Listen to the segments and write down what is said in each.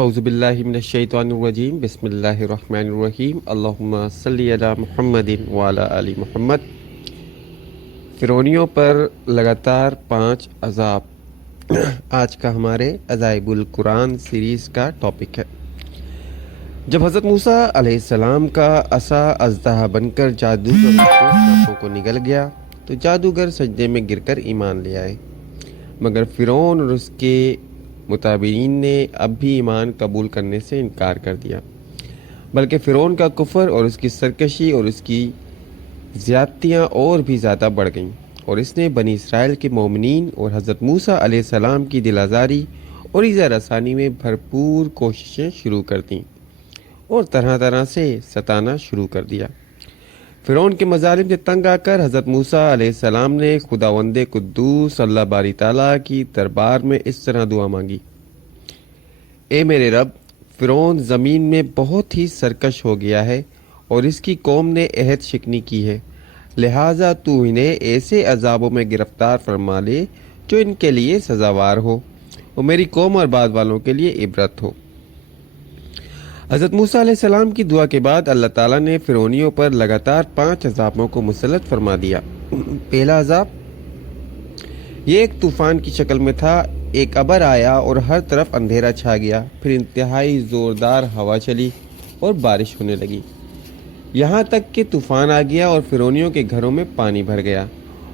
اعوذ باللہ من الشیطان الرجیم بسم اللہ الرحمن الرحیم اللہم صلی علی محمد وعلی آل محمد۔ فرعونیوں پر لگاتار 5 عذاب آج کا ہمارے عذائب القرآن سیریز کا ٹاپک ہے۔ جب حضرت موسیٰ علیہ السلام کا عصا اژدہا بن کر جادوگر کی آنکھوں کو نگل گیا تو جادوگر سجدے میں گر کر ایمان لے آئے، مگر فرعون اور اس کے متابعین نے اب بھی ایمان قبول کرنے سے انکار کر دیا، بلکہ فرعون کا کفر اور اس کی سرکشی اور اس کی زیادتیاں اور بھی زیادہ بڑھ گئیں، اور اس نے بنی اسرائیل کے مومنین اور حضرت موسیٰ علیہ السلام کی دل آزاری اور ایذا رسانی میں بھرپور کوششیں شروع کر دیں اور طرح طرح سے ستانا شروع کر دیا۔ فرعون کے مظالم سے تنگ آ کر حضرت موسیٰ علیہ السلام نے خداوند قدوس اللہ باری تعالیٰ کی دربار میں اس طرح دعا مانگی: اے میرے رب، فرعون زمین میں بہت ہی سرکش ہو گیا ہے اور اس کی قوم نے عہد شکنی کی ہے، لہٰذا تو انہیں ایسے عذابوں میں گرفتار فرما لے جو ان کے لیے سزاوار ہو اور میری قوم اور بعد والوں کے لیے عبرت ہو۔ حضرت موسیٰ علیہ السلام کی دعا کے بعد اللہ تعالیٰ نے فرعونیوں پر لگاتار 5 عذابوں کو مسلط فرما دیا۔ پہلا عذاب یہ ایک طوفان کی شکل میں تھا۔ ایک ابر آیا اور ہر طرف اندھیرا چھا گیا، پھر انتہائی زوردار ہوا چلی اور بارش ہونے لگی، یہاں تک کہ طوفان آ گیا اور فرعونیوں کے گھروں میں پانی بھر گیا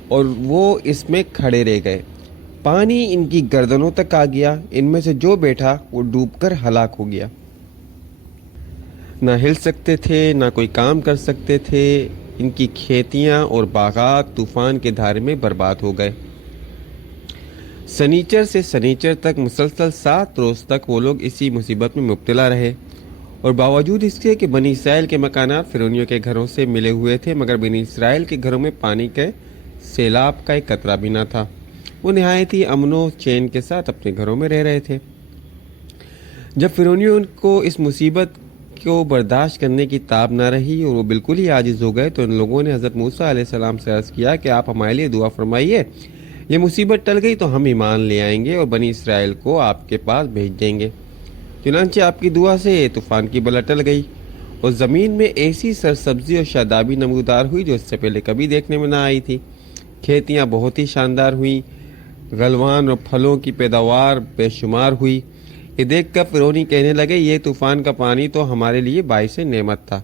اور وہ اس میں کھڑے رہ گئے۔ پانی ان کی گردنوں تک آ گیا، ان میں سے جو بیٹھا وہ ڈوب کر ہلاک ہو گیا، نہ ہل سکتے تھے نہ کوئی کام کر سکتے تھے۔ ان کی کھیتیاں اور باغات طوفان کے دھارے میں برباد ہو گئے۔ سنیچر سے سنیچر تک مسلسل 7 روز تک وہ لوگ اسی مصیبت میں مبتلا رہے، اور باوجود اس کے کہ بنی اسرائیل کے مکانات فرعونیوں کے گھروں سے ملے ہوئے تھے، مگر بنی اسرائیل کے گھروں میں پانی کے سیلاب کا ایک قطرہ بھی نہ تھا۔ وہ نہایت ہی امن و چین کے ساتھ اپنے گھروں میں رہ رہے تھے۔ جب فرعونیوں کو اس مصیبت کو برداشت کرنے کی تاب نہ رہی اور وہ بالکل ہی عاجز ہو گئے، تو ان لوگوں نے حضرت موسیٰ علیہ السلام سے عرض کیا کہ آپ ہمارے لیے دعا فرمائیے، یہ مصیبت ٹل گئی تو ہم ایمان لے آئیں گے اور بنی اسرائیل کو آپ کے پاس بھیج دیں گے۔ چنانچہ آپ کی دعا سے طوفان کی بلا ٹل گئی اور زمین میں ایسی سرسبزی اور شادابی نمودار ہوئی جو اس سے پہلے کبھی دیکھنے میں نہ آئی تھی۔ کھیتیاں بہت ہی شاندار ہوئیں، غلوان اور پھلوں کی پیداوار بے شمار ہوئی۔ یہ دیکھ کر فرعونی کہنے لگے، یہ طوفان کا پانی تو ہمارے لیے باعث نعمت تھا،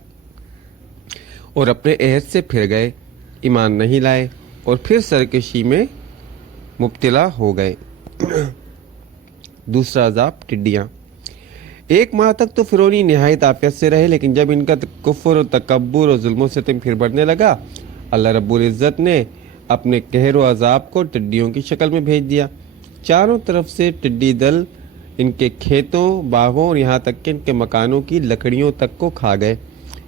اور اپنے عہد سے پھر گئے، ایمان نہیں لائے اور پھر سرکشی میں مبتلا ہو گئے۔ دوسرا عذاب ٹڈیاں۔ 1 ماہ تک تو فرعونی نہایت عافیت سے رہے، لیکن جب ان کا کفر اور تکبر اور ظلم و ستم پھر بڑھنے لگا، اللہ رب العزت نے اپنے قہر و عذاب کو ٹڈیوں کی شکل میں بھیج دیا۔ چاروں طرف سے ٹڈی دل ان کے کھیتوں، باغوں اور یہاں تک کہ ان کے مکانوں کی لکڑیوں تک کو کھا گئے،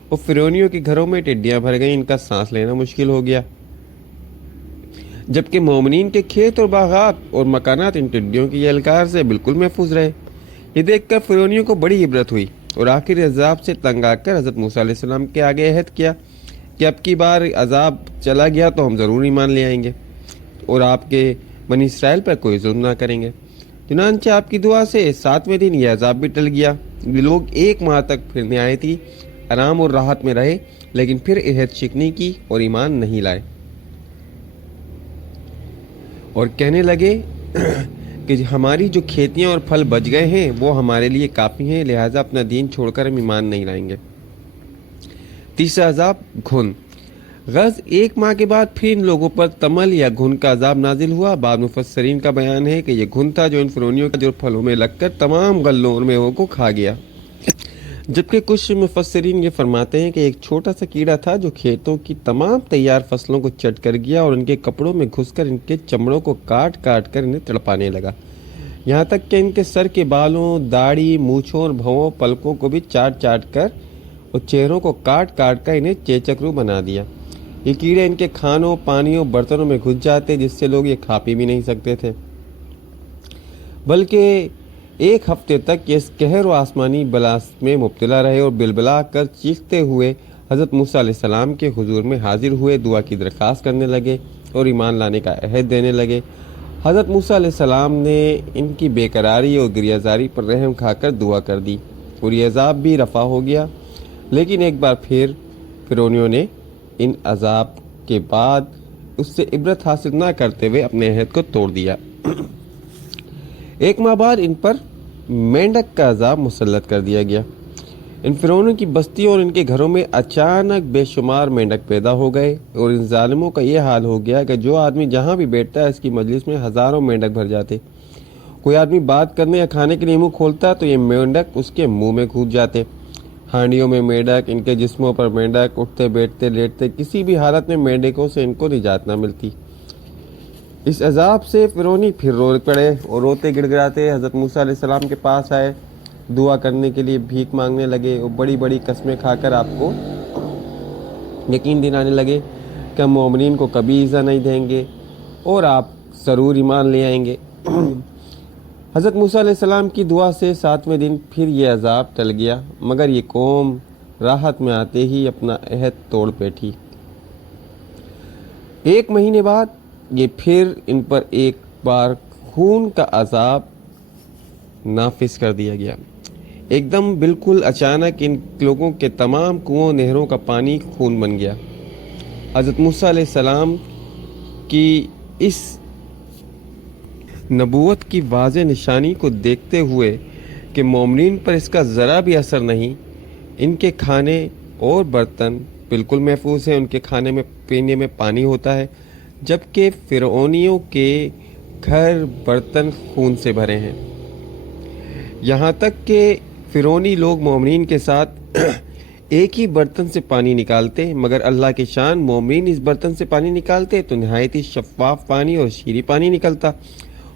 اور فرعونیوں کے گھروں میں ٹڈیاں بھر گئیں، ان کا سانس لینا مشکل ہو گیا، جبکہ مومنین کے کھیت اور باغات اور مکانات ان ٹڈیوں کی اہلکار سے بالکل محفوظ رہے۔ یہ دیکھ کر فرعونیوں کو بڑی عبرت ہوئی اور آخر عذاب سے تنگ آ کر حضرت موسیٰ علیہ السلام کے آگے عہد کیا کہ اب کی بار عذاب چلا گیا تو ہم ضرور ایمان لے آئیں گے اور آپ کے بنی اسرائیل پر کوئی ظلم نہ کریں گے۔ چنانچہ آپ کی دعا سے 7ویں دن یہ عذاب بھی ٹل گیا۔ یہ لوگ 1 ماہ تک پھر نہایت ہی آرام اور راحت میں رہے، لیکن پھر عہد شکنی کی اور ایمان نہیں لائے اور کہنے لگے کہ ہماری جو کھیتیاں اور پھل بچ گئے ہیں وہ ہمارے لیے کافی ہیں، لہٰذا اپنا دین چھوڑ کر ہم ایمان نہیں لائیں گے۔ تیسرا عذاب گھن۔ غرض 1 ماہ کے بعد پھر ان لوگوں پر تمل یا گھن کا عذاب نازل ہوا۔ بعض مفسرین کا بیان ہے کہ یہ گھن تھا جو ان فرعونیوں کا جو پھلوں میں لگ کر تمام غلوں اور میووں کو کھا گیا، جبکہ کچھ مفسرین یہ فرماتے ہیں کہ ایک چھوٹا سا کیڑا تھا جو کھیتوں کی تمام تیار فصلوں کو چٹ کر گیا اور ان کے کپڑوں میں گھس کر ان کے چمڑوں کو کاٹ کاٹ کر انہیں تڑپانے لگا، یہاں تک کہ ان کے سر کے بالوں، داڑھی، مونچھوں اور بھووں پلکوں کو بھی چاٹ چاٹ کر اور چہروں کو کاٹ کاٹ کر انہیں چیچک رو بنا دیا۔ یہ کیڑے ان کے کھانوں، پانیوں، برتنوں میں گھس جاتے جس سے لوگ یہ کھا پی بھی نہیں سکتے تھے، بلکہ 1 ہفتے تک یہ اس قہر و آسمانی بلا میں مبتلا رہے اور بلبلا کر چیختے ہوئے حضرت موسیٰ علیہ السلام کے حضور میں حاضر ہوئے، دعا کی درخواست کرنے لگے اور ایمان لانے کا عہد دینے لگے۔ حضرت موسیٰ علیہ السلام نے ان کی بے قراری اور گریہزاری پر رحم کھا کر دعا کر دی اور یہ عذاب بھی رفع ہو گیا، لیکن ایک بار پھر فرعونیوں نے ان عذاب کے بعد اس سے عبرت حاصل نہ کرتے ہوئے اپنے عہد کو توڑ دیا۔ ایک ماہ بعد ان پر مینڈک کا عذاب مسلط کر دیا گیا۔ ان فرعونوں کی بستیوں اور ان کے گھروں میں اچانک بے شمار مینڈک پیدا ہو گئے اور ان ظالموں کا یہ حال ہو گیا کہ جو آدمی جہاں بھی بیٹھتا ہے اس کی مجلس میں ہزاروں مینڈک بھر جاتے۔ کوئی آدمی بات کرنے یا کھانے کے لیے منہ کھولتا تو یہ مینڈک اس کے منہ میں کود جاتے۔ ہانڈیوں میں مینڈک، ان کے جسموں پر مینڈک، اٹھتے بیٹھتے لیٹتے کسی بھی حالت میں مینڈکوں سے ان کو نجات نہ ملتی۔ اس عذاب سے فرعونی پھر رو پڑے اور روتے گڑ گڑاتے حضرت موسیٰ علیہ السلام کے پاس آئے، دعا کرنے کے لیے بھیک مانگنے لگے اور بڑی بڑی قسمیں کھا کر آپ کو یقین دلانے لگے کہ ہم مومنین کو کبھی ایذا نہیں دیں گے اور آپ ضرور ایمان لے آئیں گے۔ حضرت موسیٰ علیہ السلام کی دعا سے 7ویں دن پھر یہ عذاب ٹل گیا، مگر یہ قوم راحت میں آتے ہی اپنا عہد توڑ بیٹھی۔ 1 مہینے بعد یہ پھر ان پر ایک بار خون کا عذاب نافذ کر دیا گیا۔ ایک دم بالکل اچانک ان لوگوں کے تمام کنووں نہروں کا پانی خون بن گیا۔ حضرت موسیٰ علیہ السلام کی اس نبوت کی واضح نشانی کو دیکھتے ہوئے کہ مومنین پر اس کا ذرا بھی اثر نہیں، ان کے کھانے اور برتن بالکل محفوظ ہیں، ان کے کھانے میں پینے میں پانی ہوتا ہے، جبکہ فرعونیوں کے گھر برتن خون سے بھرے ہیں۔ یہاں تک کہ فرعونی لوگ مومنین کے ساتھ ایک ہی برتن سے پانی نکالتے، مگر اللہ کی شان مومنین اس برتن سے پانی نکالتے تو نہایت ہی شفاف پانی اور شیریں پانی نکلتا،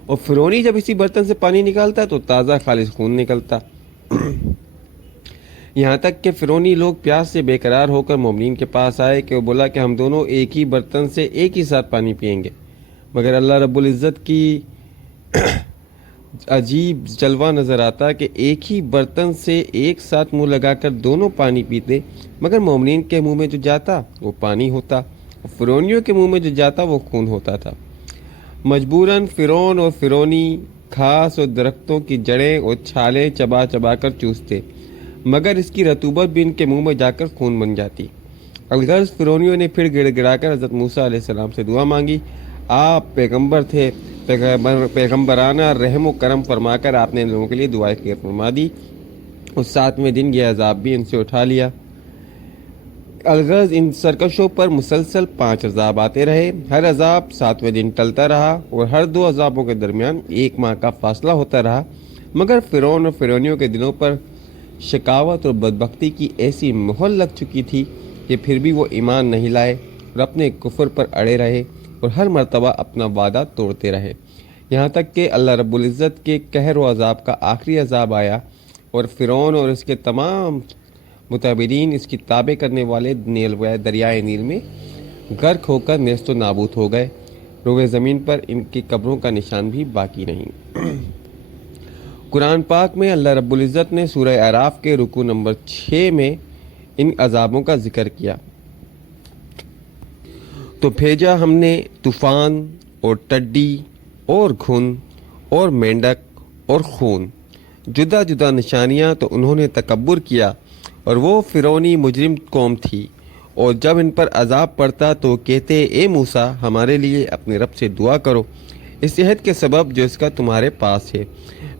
اور فرعونی جب اسی برتن سے پانی نکالتا تو تازہ خالص خون نکلتا۔ یہاں تک کہ فرعونی لوگ پیاس سے بے قرار ہو کر مومنین کے پاس آئے کہ وہ بولا کہ ہم دونوں ایک ہی برتن سے ایک ہی ساتھ پانی پئیں گے، مگر اللہ رب العزت کی عجیب جلوہ نظر آتا کہ ایک ہی برتن سے ایک ساتھ منہ لگا کر دونوں پانی پیتے، مگر مومنین کے منہ میں جو جاتا وہ پانی ہوتا اور فرعونیوں کے منہ میں جو جاتا وہ خون ہوتا تھا۔ مجبوراً فرعون اور فرعونی گھاس اور درختوں کی جڑیں اور چھالیں چبا چبا کر چوستے، مگر اس کی رطوبت بھی ان کے منہ میں جا کر خون بن جاتی۔ الغرض فرعونیوں نے پھر گڑ گڑا کر حضرت موسیٰ علیہ السلام سے دعا مانگی۔ آپ پیغمبر تھے، پیغمبرانہ رحم و کرم فرما کر آپ نے ان لوگوں کے لیے دعائیں خیر فرما دی اور 7ویں دن یہ عذاب بھی ان سے اٹھا لیا۔ الغرض ان سرکشوں پر مسلسل 5 عذاب آتے رہے، ہر عذاب 7ویں دن ٹلتا رہا اور ہر 2 عذابوں کے درمیان 1 ماہ کا فاصلہ ہوتا رہا، مگر فرعون اور فرعونیوں کے دلوں پر شقاوت اور بدبختی کی ایسی مہر لگ چکی تھی کہ پھر بھی وہ ایمان نہیں لائے اور اپنے کفر پر اڑے رہے اور ہر مرتبہ اپنا وعدہ توڑتے رہے، یہاں تک کہ اللہ رب العزت کے قہر و عذاب کا آخری عذاب آیا اور فرعون اور اس کے تمام متعبدین، اس کی تابع کرنے والے دریائے نیل میں غرق ہو کر نیست و نابود ہو گئے۔ روئے زمین پر ان کی قبروں کا نشان بھی باقی نہیں۔ قرآن پاک میں اللہ رب العزت نے سورہ اعراف کے رکوع نمبر 6 میں ان عذابوں کا ذکر کیا۔ تو بھیجا ہم نے طوفان اور ٹڈی اور گھن اور مینڈک اور خون، جدا جدا نشانیاں، تو انہوں نے تکبر کیا اور وہ فرعونی مجرم قوم تھی، اور جب ان پر عذاب پڑتا تو کہتے اے موسیٰ ہمارے لیے اپنے رب سے دعا کرو اس عہد کے سبب جو اس کا تمہارے پاس ہے،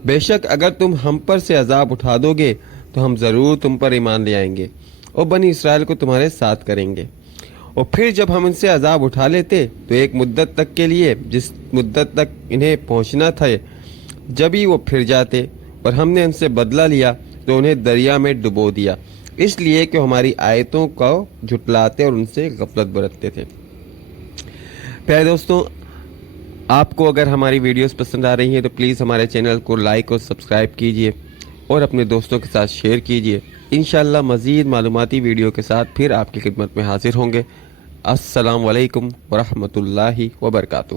بے شک اگر تم ہم پر سے عذاب اٹھا دو گے تو ہم ضرور تم پر ایمان لے آئیں گے اور بنی اسرائیل کو تمہارے ساتھ کریں گے۔ اور پھر جب ہم ان سے عذاب اٹھا لیتے تو ایک مدت تک کے لیے، جس مدت تک انہیں پہنچنا تھا، جب ہی وہ پھر جاتے، اور ہم نے ان سے بدلہ لیا تو انہیں دریا میں ڈبو دیا، اس لیے کہ ہماری آیتوں کو جھٹلاتے اور ان سے غفلت برتتے تھے۔ پیارے دوستوں، آپ کو اگر ہماری ویڈیوز پسند آ رہی ہیں تو پلیز ہمارے چینل کو لائک اور سبسکرائب کیجئے اور اپنے دوستوں کے ساتھ شیئر کیجئے۔ انشاءاللہ مزید معلوماتی ویڈیو کے ساتھ پھر آپ کی خدمت میں حاضر ہوں گے۔ السلام علیکم ورحمۃ اللہ وبرکاتہ۔